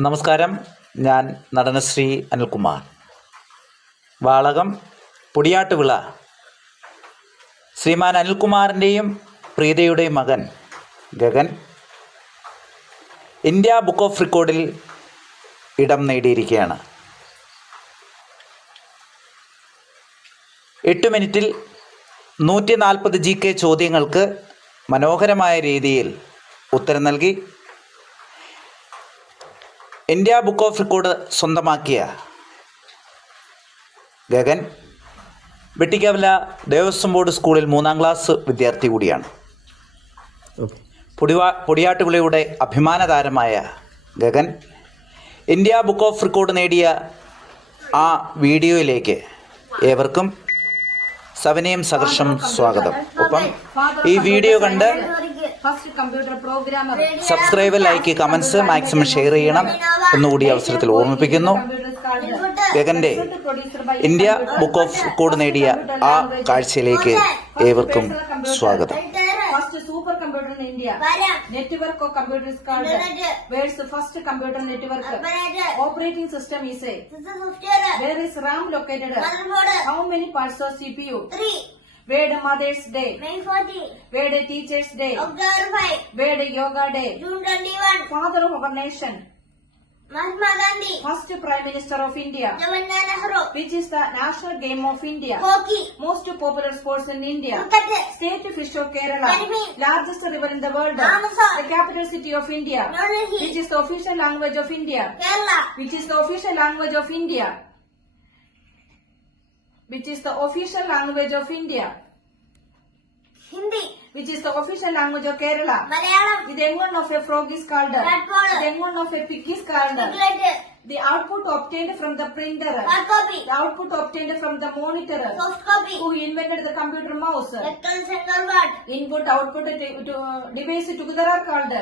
നമസ്കാരം. ഞാൻ നടനശ്രീ അനിൽകുമാർ. വാളകം പൊടിയാട്ടുവിള ശ്രീമാൻ അനിൽകുമാറിന്റെയും പ്രീതയുടെയും മകൻ ഗഗൻ ഇന്ത്യ ബുക്ക് ഓഫ് റെക്കോർഡിൽ ഇടം നേടിയിരിക്കുകയാണ്. എട്ട് മിനിറ്റിൽ നൂറ്റി നാൽപ്പത് ജി കെ ചോദ്യങ്ങൾക്ക് മനോഹരമായ രീതിയിൽ ഉത്തരം നൽകി. ഇന്ത്യ ബുക്ക് ഓഫ് റെക്കോർഡ് സ്വന്തമാക്കിയ ഗഗൻ വെട്ടിക്കവല ദേവസ്വം ബോർഡ് സ്കൂളിൽ മൂന്നാം ക്ലാസ് വിദ്യാർത്ഥി കൂടിയാണ്. പൊടിവാ പൊടിയാട്ടുപുളിയുടെ അഭിമാന താരമായ Gagan India book of record നേടിയ ആ വീഡിയോയിലേക്ക് ഏവർക്കും സവനയും സഹർഷം സ്വാഗതം. ഒപ്പം ഈ വീഡിയോ കണ്ട് first computer programmer. Subscribe like comments maximum share ചെയ്യണം. എന്നുകൂടി അവസരത്തിൽ ഓർമ്മിപ്പിക്കുന്നു. ഗഗന്റെ ഇന്ത്യ ബുക്ക് ഓഫ് കോഡ് നേടിയ ആ കാഴ്ചയിലേക്ക് ഏവർക്കും സ്വാഗതം. First super computer in India. Network of computers called words first computer network. Operating system is. A where is RAM located how many parts of Where the Mother's Day? May 14. Where the Teacher's Day? October 5. Where the Yoga Day? June 21. Father of our nation. Mahatma Gandhi. First Prime Minister of India. Jawaharlal Nehru. Which is the national game of India? Hockey. Most popular sports in India. Cricket. State fish of Kerala. Karimi. Largest river in the world. Amazon. The capital city of India. New Delhi. Which is the official language of India? Kerala. Which is the official language of India? Which is the official language of India. Hindi, Which is the official language of Kerala. Malayalam, The young one of a frog is called. Redball. The young one of a pig is called. Piglet, The output obtained from the printer. hard copy, The output obtained from the monitor. soft copy, Who invented the computer mouse. center word, Input output device together are called.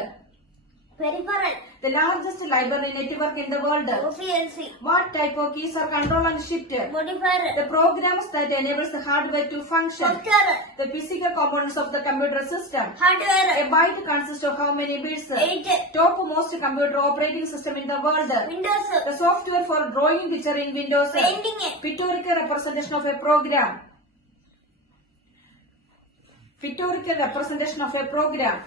Peripheral, The largest library network in the world. OPLC, What type of keys are control and shift? modifier, The programs that enables the hardware to function. software, The physical components of the computer system. Hardware. A byte consists of how many bits? 8, Topmost computer operating system in the world. Windows, The software for drawing picture in Windows. painting, Pictorial representation of a program. Pictorial representation of a program.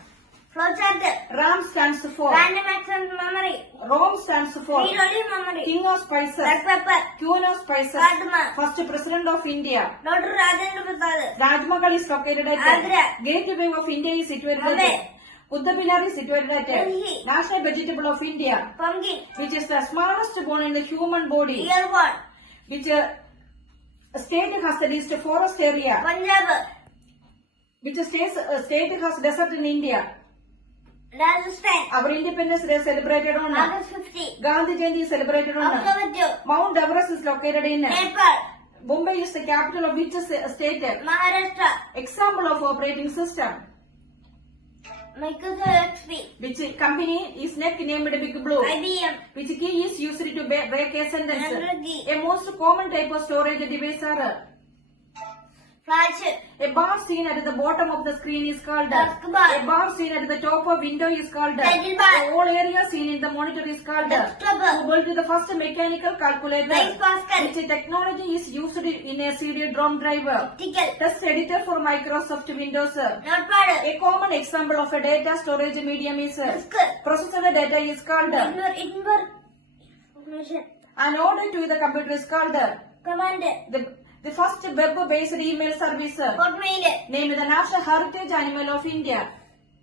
Flowchart, RAM stands for. random access memory, ROM stands for. read-only memory, King of Spices. red pepper, Queen of Spices. Padma. First President of India. Dr. Rajendra Prasad, Raj Mahal is located at Agra. Gateway of India is situated Bombay. at Buddha Pilar is situated at Delhi. National Vegetable of India, pumpkin, which is the smallest bone in the human body, earbud, which uh, state has the least forest area, Punjab, which states, uh, state has desert in India. Our Independence Day celebrated on August 15. Gandhi Jayanti is celebrated on Mount Everest is located in Nepal, Mumbai is the capital of which state? Maharashtra, Example of operating system. Microsoft XP, Which company is not named Big Blue? IBM, Which key is used to break a sentence? A most common type of storage device are Flash, a bar seen at the bottom of the screen is called Taskbar. a bar seen at the top of window is called Title bar. a whole area seen in the monitor is called Desktop. who built the first mechanical calculator. Blaise Pascal, which technology is used in a CD-ROM drive Optical, test editor for Microsoft Windows. Notepad, a common example of a data storage medium is Disk, processor data is called Inver, Inver, Information, an order to the computer is called Command, the, the first web-based email service Hotmail, named the National Heritage Animal of India,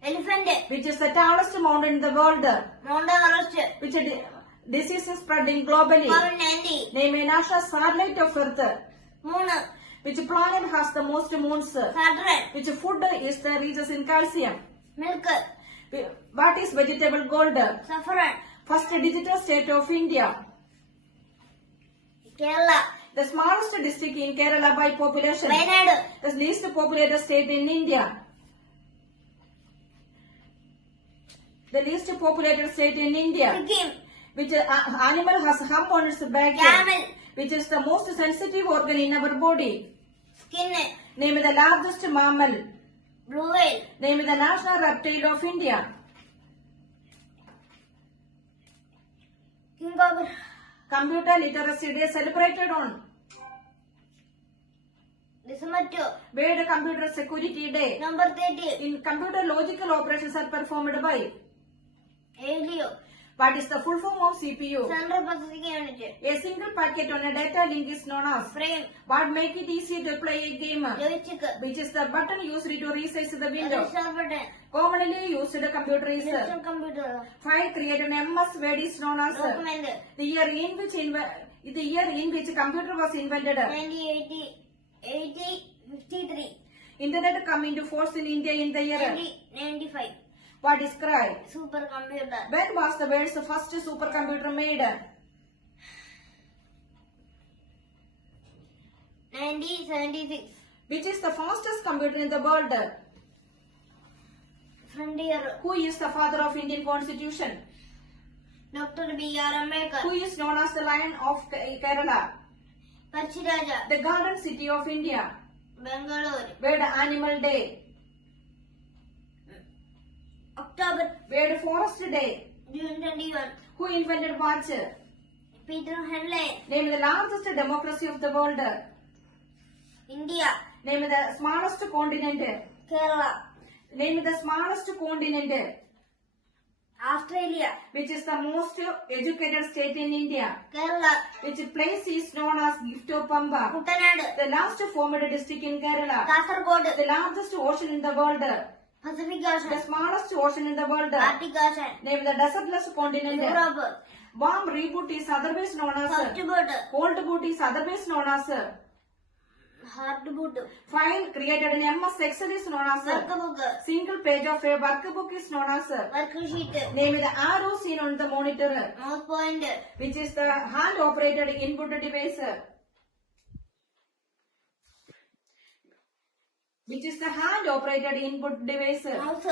Elephant, which is the tallest mountain in the world, Mount Everest, which di- disease is spreading globally, COVID-19, named a national satellite of Earth, Moon, which planet has the most moons, Saturn, which food is the richest in calcium, Milk, what is vegetable gold, Saffron, first digital state of India, Kerala, the smallest district in Kerala by population, Wayanad, the least populated state in India. The least populated state in India, Sikkim, which uh, animal has hump on its back, Camel, which is the most sensitive organ in our body. Skin, Name the largest mammal. Blue Whale, Name the national reptile of India. King of Computer Literacy Day celebrated on. December 2. the Computer Security Day. Number 30. In computer logical operations are performed by. ALU. What is the full form of CPU? Central Processing Unit. A single packet on a data link is known as. Frame. What make it easy to play a game? Joystick. Which is the button used to resize the window. Register button. Commonly used the computer is. Virtual computer. File created in MS Word is known as. Document. The year in which the year in which computer was invented. 1980. 80. 53. Internet come into force in India in the year. 1995. What is CRY? Supercomputer. When was the world's first supercomputer made? 1976. Which is the fastest computer in the world? Frontier. Who is the father of Indian constitution? Dr. B.R. Who Ambedkar. is known as the lion of Kerala? Parchiraja. The garden city of India. Bangalore. Where the Animal Day. October. Where the Forest Day. June 21. Who invented watch? Peter Henley. Name the largest democracy of the world. India. Name the smallest continent. Kerala. Name the smallest continent. Australia. Which is the most educated state in India. Kerala. Which place is known as Gift of Pamba. Kuttanad. The last formed district in Kerala. Kasargod. The largest ocean in the world. Pacific Ocean, The smallest ocean in the world. Arctic Ocean. Name the desertless continent. Europe. Warm reboot is otherwise known as. First boot. Cold boot is otherwise known as. Hard boot. File created in MS Excel is known as. Workbook. Single page of a workbook is known as. Worksheet. Name the arrow seen on the monitor. Mouse point. Which is the hand operated input device. Which is the hand operated input device. Mouse.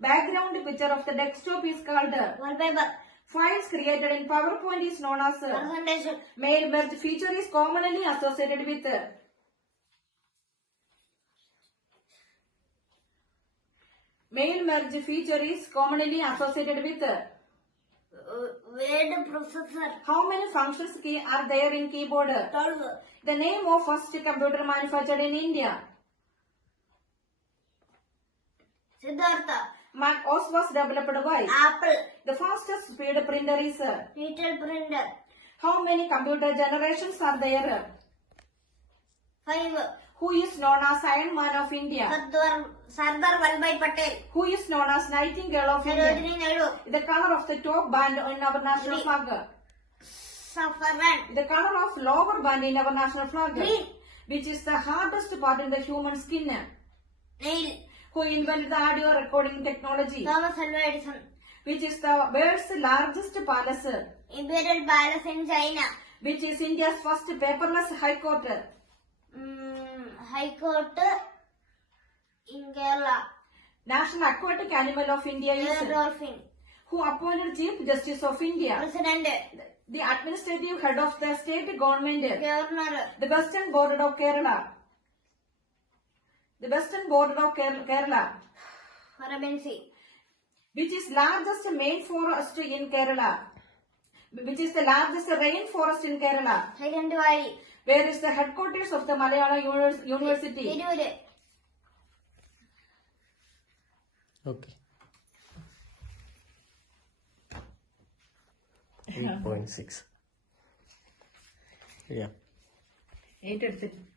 Background picture of the desktop is called. Wallpaper. Files created in PowerPoint is known as. Presentation. Mail merge feature is commonly associated with. Mail merge feature is commonly associated with. Uh, Word processor. How many functions key are there in keyboard? 12. The name of first computer manufactured in India. Siddhartha. Mac OS was developed by. Apple. The fastest speed printer is. Digital printer. How many computer generations are there? 5. Who is known as Iron Man of India? Sardar, Sardar Patel. Who is known as Nightingale of India? Sarojini Naidu. The color of the top band in our national Green. flag. Saffron. The color of lower band in our national flag. Green. Which is the hardest part in the human skin. Nail. Who invented the audio recording technology. Thomas Alva Edison. Which is the world's largest palace. Imperial Palace in China. Which is India's first paperless high court. Mm, High Court in Kerala. National aquatic animal of India Air is. Dolphin. Who appointed Chief Justice of India. President. The administrative head of the state government. Governor. The western border of Kerala. The western border of Ker- Kerala. Varabensi. Which is largest main forest in Kerala. Which is the largest rainforest in Kerala. Silent Valley. Where is the headquarters of the Malayalam